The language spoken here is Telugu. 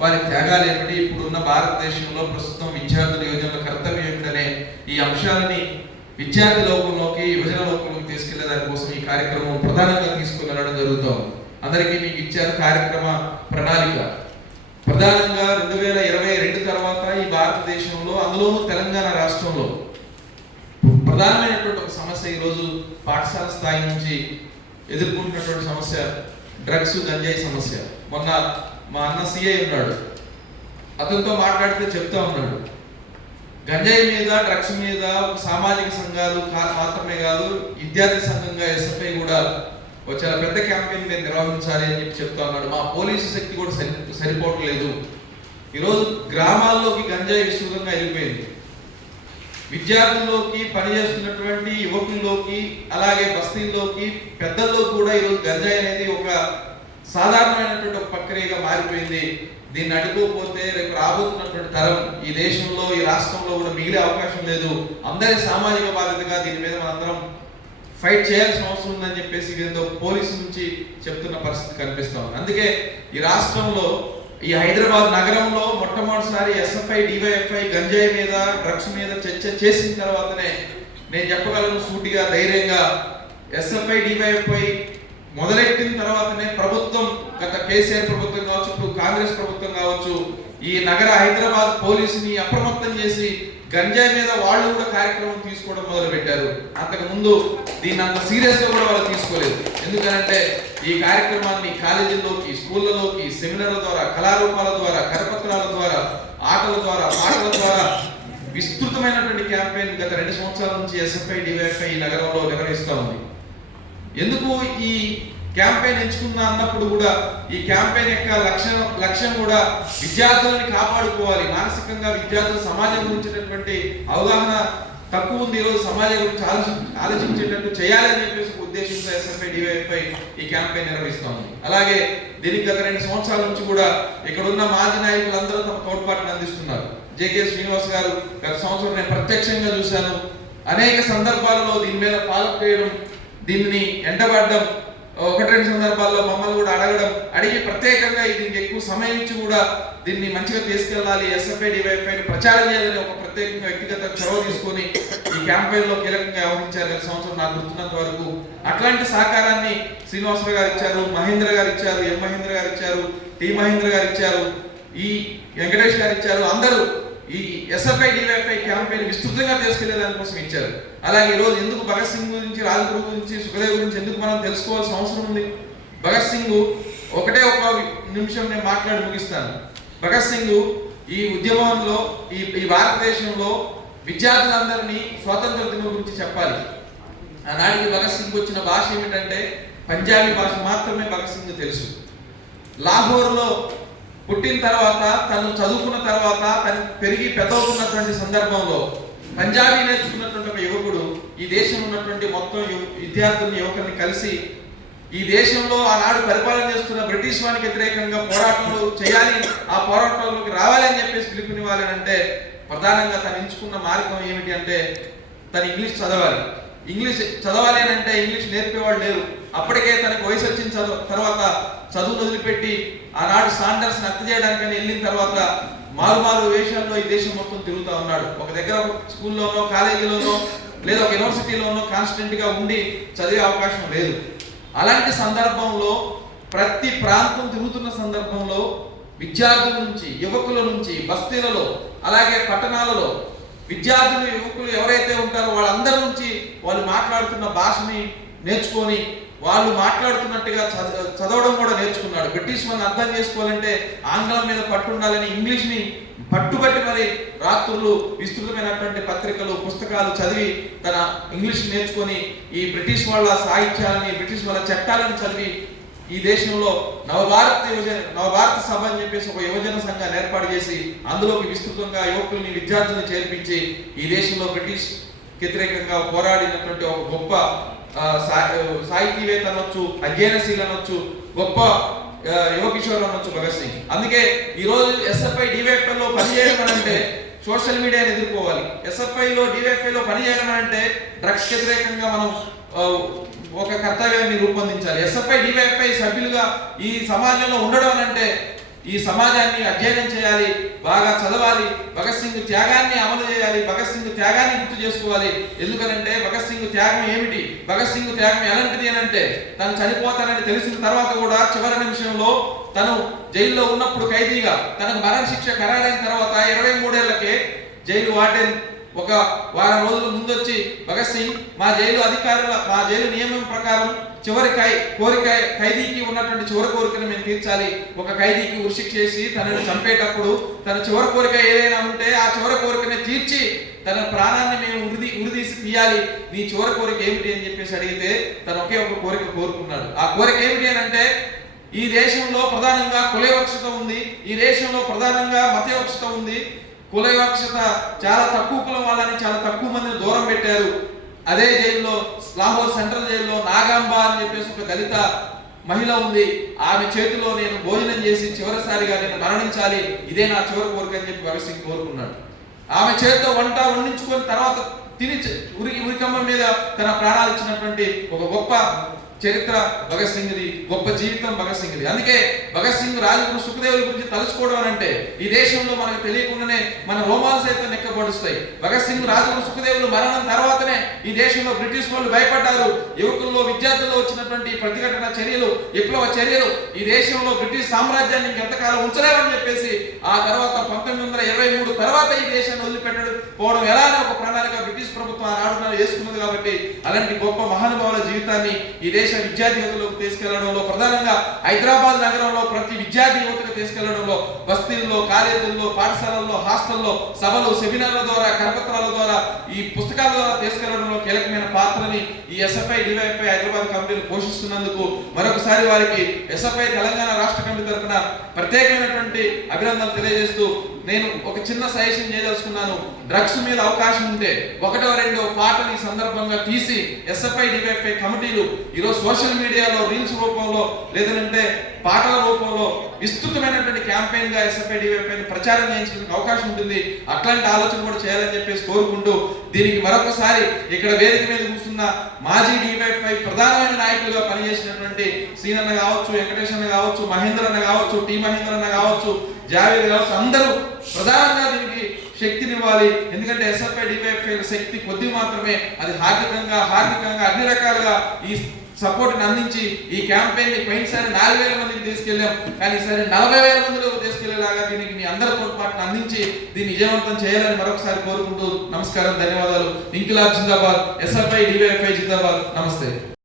వారి త్యాగాలు ఏమిటి, ఇప్పుడున్న భారతదేశంలో ప్రస్తుతం విద్యార్థుల యువజనుల కర్తవ్యం ఏమిటనే ఈ అంశాలని విద్యార్థి లోకంలోకి, యువజన లోకంలోకి తీసుకెళ్లే దానికోసం ఈ కార్యక్రమం ప్రధానంగా తీసుకుని వెళ్ళడం జరుగుతోంది. అందరికీ మీకు ఇచ్చారు కార్యక్రమ ప్రణాళిక. ప్రధానంగా 2022 తర్వాత ఈ భారతదేశంలో, అందులోనూ తెలంగాణ రాష్ట్రంలో ప్రధానమైనటువంటి ఒక సమస్య ఈరోజు పాఠశాల స్థాయి నుంచి ఎదుర్కొంటున్నటువంటి సమస్య డ్రగ్స్, గంజాయి సమస్య. మొన్న మా అన్న సిఐ ఉన్నాడు, అతనితో మాట్లాడితే చెప్తా ఉన్నాడు, గంజాయి మీద, డ్రగ్స్ మీద సామాజిక సంఘాలు మాత్రమే కాదు, విద్యార్థి సంఘంగా ఎస్ఎఫ్ఐ కూడా చాలా పెద్ద క్యాంపెయిన్ మేము నిర్వహించాలి అని చెప్పి చెప్తా ఉన్నాడు. మా పోలీసు శక్తి కూడా సరిపోవట్లేదు. ఈరోజు గ్రామాల్లోకి గంజాయి విస్తృతంగా వెళ్ళిపోయింది. విద్యార్థుల్లోకి, పనిచేస్తున్నటువంటి యువకుల్లోకి, అలాగే బస్తీల్లోకి, పెద్దల్లో కూడా ఈరోజు గంజాయి అనేది ఒక సాధారణమైనటువంటి ఒక ప్రక్రియగా మారిపోయింది. దీన్ని అడ్డుకోకపోతే రేపు రాబోతున్నటువంటి తరం ఈ దేశంలో, ఈ రాష్ట్రంలో కూడా మిగిలే అవకాశం లేదు. అందరి సామాజిక బాధ్యతగా దీని మీద మనందరం ఫైట్ చేయాల్సిన అవసరం ఉందని చెప్పేసి ఏదో పోలీసు నుంచి చెప్తున్న పరిస్థితి కనిపిస్తా ఉంది. అందుకే ఈ రాష్ట్రంలో, ఈ హైదరాబాద్ నగరంలో మొట్టమొదటిసారి ఎస్ఎఫ్ఐ, డివైఎఫ్ఐ గంజాయి మీద, డ్రగ్స్ మీద చర్చ చేసిన తర్వాతనే నేను చెప్పగలను సూటిగా, ధైర్యంగా, ఎస్ఎఫ్ఐ, డివైఎఫ్ఐ మొదలెట్టిన తర్వాతనే ప్రభుత్వం, గత కేసీఆర్ ప్రభుత్వం కావచ్చు, ఇప్పుడు కాంగ్రెస్ ప్రభుత్వం కావచ్చు, ఈ నగర హైదరాబాద్ పోలీసుని అప్రమత్తం చేసి గంజాయి మీద వాళ్ళు కూడా కార్యక్రమం తీసుకోవడం మొదలు పెట్టారు. అంతకు ముందు దీన్ని అంత సీరియస్ గా కూడా వాళ్ళు తీసుకోలేదు. ఎందుకంటే ఈ కార్యక్రమాన్ని కాలేజీల్లోకి, స్కూళ్ళలోకి, సెమినార్ల ద్వారా, కళారూపాల ద్వారా, కరపత్రాల ద్వారా, ఆటల ద్వారా, పాటల ద్వారా విస్తృతమైనటువంటి క్యాంపెయిన్ గత 2 సంవత్సరాల నుంచి ఎస్ఎఫ్ఐ, డివైఎఫ్ఐ ఈ నగరంలో నిర్వహిస్తూ ఉంది. ఎందుకు ఈ క్యాంపెయిన్ ఎంచుకున్నా అన్నప్పుడు కూడా ఈ క్యాంపెయిన్ యొక్క లక్ష్యం కూడా విద్యార్థులని కాపాడుకోవాలి. మానసికంగా విద్యార్థులు సమాజం గురించినటువంటి అవగాహన తక్కువ ఉంది. ఈరోజు సమాజం గురించి ఆలోచించేటట్టు చేయాలని చెప్పేసి ఉద్దేశంతో ఎస్ఎఫ్ఐ, డివైఎఫ్ఐ ఈ క్యాంపెయిన్ నిర్వహిస్తోంది. అలాగే దీనికి గత 2 సంవత్సరాల నుంచి కూడా ఇక్కడ ఉన్న మాజీ నాయకులందరూ తమ తోడ్పాటును అందిస్తున్నారు. జేకే శ్రీనివాస్ గారు గత సంవత్సరం నేను ప్రత్యక్షంగా చూశాను. అనేక సందర్భాలలో దీని మీద ఫాలో చేయడం, దీన్ని ఎండబడ్డం, 1-2 సందర్భాల్లో మమ్మల్ని కూడా అడిగి ప్రత్యేకంగా దీనికి ఎక్కువ సమయం ఇచ్చి కూడా దీన్ని మంచిగా తీసుకెళ్ళాలి, ఎస్ఎఫ్ఐ, డివైఎఫ్ఐ ప్రచారం చేయాలని ఒక ప్రత్యేకంగా వ్యక్తిగత చొరవ తీసుకొని ఈ క్యాంపెయిన్ లో కీలకంగా వ్యవహరించారు గత సంవత్సరం నాకు గుర్తున్నంత వరకు. అట్లాంటి సహకారాన్ని శ్రీనివాసరావు గారు ఇచ్చారు, మహేంద్ర గారు ఇచ్చారు, ఎం మహేంద్ర గారు ఇచ్చారు, టి మహేంద్ర గారు ఇచ్చారు, ఈ వెంకటేష్ గారు ఇచ్చారు. అందరూ ఈ ఎస్ఎఫ్ఐ, డివైఎఫ్ఐ క్యాంపెయిన్ విస్తృతంగా తీసుకెళ్లే దానికోసం ఇచ్చారు. అలాగే ఈరోజు ఎందుకు భగత్ సింగ్ గురించి, రాజ్గురు గురించి, సుఖదేవ్ గురించి ఎందుకు మనం తెలుసుకోవాల్సిన అవసరం ఉంది? భగత్ సింగ్ ఒకటే ఒక నిమిషం నేను మాట్లాడి ముగిస్తాను. భగత్ సింగ్ ఈ ఉద్యమంలో, ఈ భారతదేశంలో విద్యార్థులందరినీ స్వాతంత్ర దినం గురించి చెప్పాలి. ఆనాటికి భగత్ సింగ్ వచ్చిన భాష ఏమిటంటే పంజాబీ భాష మాత్రమే భగత్ సింగ్ తెలుసు. లాహోర్లో పుట్టిన తర్వాత, తను చదువుకున్న తర్వాత, తను పెరిగి పెద్దవుతున్నటువంటి సందర్భంలో పంజాబీ నేర్చుకున్నటువంటి ఒక యువకుడు ఈ దేశంలో ఉన్నటువంటి మొత్తం విద్యార్థుల్ని, యువకుల్ని కలిసి ఈ దేశంలో ఆనాడు పరిపాలన చేస్తున్న బ్రిటిష్ వారికి వ్యతిరేకంగా పోరాటాలు చేయాలి, ఆ పోరాటంలోకి రావాలని చెప్పేసి పిలుపునివ్వాలి అంటే ప్రధానంగా తను ఎంచుకున్న మార్గం ఏమిటి అంటే తను ఇంగ్లీష్ చదవాలి. ఇంగ్లీష్ చదవాలి అని అంటే ఇంగ్లీష్ నేర్పేవాళ్ళు లేరు. అప్పటికే తనకు వయసు వచ్చిన తర్వాత చదువు వదిలిపెట్టి ఆనాడు సాండర్స్ హత్య చేయడానికని వెళ్ళిన తర్వాత మారు వేషాల్లో ఈ దేశం మొత్తం తిరుగుతూ ఉన్నాడు. ఒక దగ్గర స్కూల్లోనో, కాలేజీలోనో, లేదా ఒక యూనివర్సిటీలోనో కాన్స్టెంట్ గా ఉండి చదివే అవకాశం లేదు. అలాంటి సందర్భంలో ప్రతి ప్రాంతం తిరుగుతున్న సందర్భంలో విద్యార్థుల నుంచి, యువకుల నుంచి, బస్తీలలో, అలాగే పట్టణాలలో విద్యార్థులు, యువకులు ఎవరైతే ఉంటారో వాళ్ళందరి నుంచి వాళ్ళు మాట్లాడుతున్న భాషని నేర్చుకొని వాళ్ళు మాట్లాడుతున్నట్టుగా చదవడం కూడా నేర్చుకున్నాడు. బ్రిటిష్ వాళ్ళని అర్థం చేసుకోవాలంటే ఆంగ్లం మీద పట్టుండాలని ఇంగ్లీష్ని పట్టుబట్టి మరి రాత్రులు విస్తృతమైనటువంటి పత్రికలు, పుస్తకాలు చదివి తన ఇంగ్లీష్ నేర్చుకొని ఈ బ్రిటిష్ వాళ్ళ సాహిత్యాలని, బ్రిటిష్ వాళ్ళ చట్టాలను చదివి ఈ దేశంలో నవభారత సభ అని చెప్పేసి ఒక యువజన సంఘాన్ని ఏర్పాటు చేసి అందులోకి విస్తృతంగా యువకుల్ని, విద్యార్థులను చేర్పించి ఈ దేశంలో బ్రిటిష్ వ్యతిరేకంగా పోరాడినటువంటి ఒక గొప్ప సాహితీవేత్త అనొచ్చు, అధ్యయనశీల అనొచ్చు, గొప్ప యువ కిషోర్ అనొచ్చు భగత్ సింగ్. అందుకే ఈరోజు ఎస్ఎఫ్ఐ, డివైఎఫ్ఐలో పనిచేయడం అంటే సోషల్ మీడియాని ఎదుర్కోవాలి. ఎస్ఎఫ్ఐలో, డివైఎఫ్ఐలో పనిచేయడం అంటే డ్రగ్స్ వ్యతిరేకంగా మనం ఒక కర్తవ్యాన్ని రూపొందించాలి. ఎస్ఎఫ్ఐ, డివైఎఫ్ఐ సభ్యులుగా ఈ సమాజంలో ఉండడం అంటే ఈ సమాజాన్ని అధ్యయనం చేయాలి, బాగా చదవాలి, భగత్ సింగ్ త్యాగాన్ని అమలు చేయాలి, భగత్ సింగ్ త్యాగాన్ని గుర్తు చేసుకోవాలి. ఎందుకనంటే భగత్ సింగ్ త్యాగం ఏమిటి, భగత్ సింగ్ త్యాగం ఎలాంటిది అని అంటే, తను చనిపోతానని తెలిసిన తర్వాత కూడా చివరి నిమిషంలో తను జైల్లో ఉన్నప్పుడు ఖైదీగా తనకు మరణ శిక్ష ఖరారైన తర్వాత 23 ఏళ్లకే జైలు వార్డెన్ ఒక వారం రోజుల ముందొచ్చి, భగత్ సింగ్ మా జైలు నియమం ప్రకారం చివరి కోరిక ఖైదీకి ఉన్నటువంటి చివరి కోరికను మేము తీర్చాలి. ఒక ఖైదీకి ఉరిశిక్ష చేసి తనని చంపేటప్పుడు తన చివరి కోరిక ఏదైనా ఉంటే ఆ చివరి కోరికని తీర్చి తన ప్రాణాన్ని మేము ఉరిదీసి తీయాలి, నీ చివరి కోరిక ఏమిటి అని చెప్పేసి అడిగితే తను ఒకే ఒక కోరిక కోరుకున్నాడు. ఆ కోరిక ఏమిటి అని అంటే, ఈ దేశంలో ప్రధానంగా కులవివక్షత ఉంది, ఈ దేశంలో ప్రధానంగా మత వివక్షత ఉంది. కులవివక్షత చాలా తక్కువ కులం వాళ్ళని చాలా తక్కువ మందిని దూరం పెట్టారు. అదే జైల్లో, లాహోర్ సెంట్రల్ జైల్లో నాగాంబ అని చెప్పేసి ఒక దళిత మహిళ ఉంది. ఆమె చేతిలో నేను భోజనం చేసి చివరిసారిగా నేను మరణించాలి, ఇదే నా చివరి కోరిక అని చెప్పి భగత్ సింగ్ కోరుకున్నాడు. ఆమె చేతితో వంట వండించుకొని తర్వాత తిని ఉరికమ్మ మీద తన ప్రాణాలు ఇచ్చినటువంటి ఒక గొప్ప చరిత్ర భగత్ సింగ్ది, గొప్ప జీవితం భగత్ సింగ్ది. అందుకే భగత్ సింగ్ రాజగురు సుఖదేవుల గురించి తలుచుకోవడం అంటే ఈ దేశంలో మనకు తెలియకుండానే మన రోమాలు సైతం నెక్కబడుస్తాయి. భగత్ సింగ్ రాజగురు సుఖదేవులు మరణం తర్వాతనే ఈ దేశంలో బ్రిటిష్ వాళ్ళు భయపడ్డారు. యువకుల్లో విద్యార్థుల్లో వచ్చినటువంటి ప్రతిఘటన చర్యలు, విప్లవ చర్యలు ఈ దేశంలో బ్రిటిష్ సామ్రాజ్యాన్ని ఇంకెంతకాలం ఉంచలేమని చెప్పేసి ఆ తర్వాత 1923 తర్వాత ఈ దేశాన్ని వదిలిపెట్టడం ఎలా అనే ఒక ప్రణాళిక బ్రిటిష్ ప్రభుత్వం ఆనాడు వేసుకున్నది. కాబట్టి అలాంటి గొప్ప మహానుభావుల జీవితాన్ని ఈ దేశ విద్యార్థి యువతలకు తీసుకెళ్లడంలో, ప్రధానంగా హైదరాబాద్ నగరంలో ప్రతి విద్యార్థి యువతకు తీసుకెళ్లడంలో, బస్తీల్లో, కాలేజీల్లో, పాఠశాలల్లో, హాస్టల్లో సభలు, సెమినార్ల ద్వారా, కరపత్రాల ద్వారా, ఈ పుస్తకాల ద్వారా తీసుకెళ్లడంలో కీలకమైన పాత్రని ఈ ఎస్ఎఫ్ఐ డివైఎఫ్ఐ హైదరాబాద్ కమిటీలు పోషిస్తున్నందుకు మరొకసారి వారికి ఎస్ఎఫ్ఐ తెలంగాణ రాష్ట్ర కమిటీ తరఫున ప్రత్యేకమైనటువంటి అభినందనలు తెలియజేస్తూ నేను ఒక చిన్న సజెషన్ చేయదలుచుకున్నాను. డ్రగ్స్ మీద అవకాశం ఉంటే ఒకటో రెండో పాటలు ఈ సందర్భంగా తీసి ఎస్ఎఫ్ఐ డివైఎఫ్ఐ కమిటీలు ఈరోజు సోషల్ మీడియాలో రీల్స్ రూపంలో లేదంటే పాటల రూపంలో విస్తృతమైనటువంటి క్యాంపెయిన్ గా ఎస్ఎఫ్ఐ డివైఎఫ్ఐ ప్రచారం చేయించడానికి అవకాశం ఉంటుంది. అట్లాంటి ఆలోచన కూడా చేయాలని చెప్పేసి కోరుకుంటూ, దీనికి మరొకసారి ఇక్కడ వేదిక మీద కూర్చున్న మాజీ డివైఎఫ్ఐ ప్రధానమైన నాయకులుగా పనిచేసినటువంటి సీనన్న కావచ్చు, వెంకటేష్ అన్న కావచ్చు, మహేంద్ర అన్న కావచ్చు, టి మహేంద్ర అన్న కావచ్చు, జావేద్ కావచ్చు, అందరూ ప్రధానంగా దీనికి శక్తినివ్వాలి. ఎందుకంటే ఎస్ఎఫ్ఐ డివైఎఫ్ఐ శక్తి కొద్ది మాత్రమే, అది హార్దికంగా అన్ని రకాలుగా ఈ సపోర్ట్ అందించి ఈ క్యాంపెయిన్ ని పోయినసారి 4000 మందికి తీసుకెళ్లాం, కానీ ఈసారి 40,000 మందిలోకి తీసుకెళ్లేలాగా దీనికి మీ అందరి తోడ్పాటును అందించి దీన్ని విజయవంతం చేయాలని మరొకసారి కోరుకుంటూ నమస్కారం, ధన్యవాదాలు. ఇంకిలాబ్ జిందాబాద్, ఎస్ఎఫ్ఐ డివైఎఫ్ఐ జిందాబాద్. నమస్తే.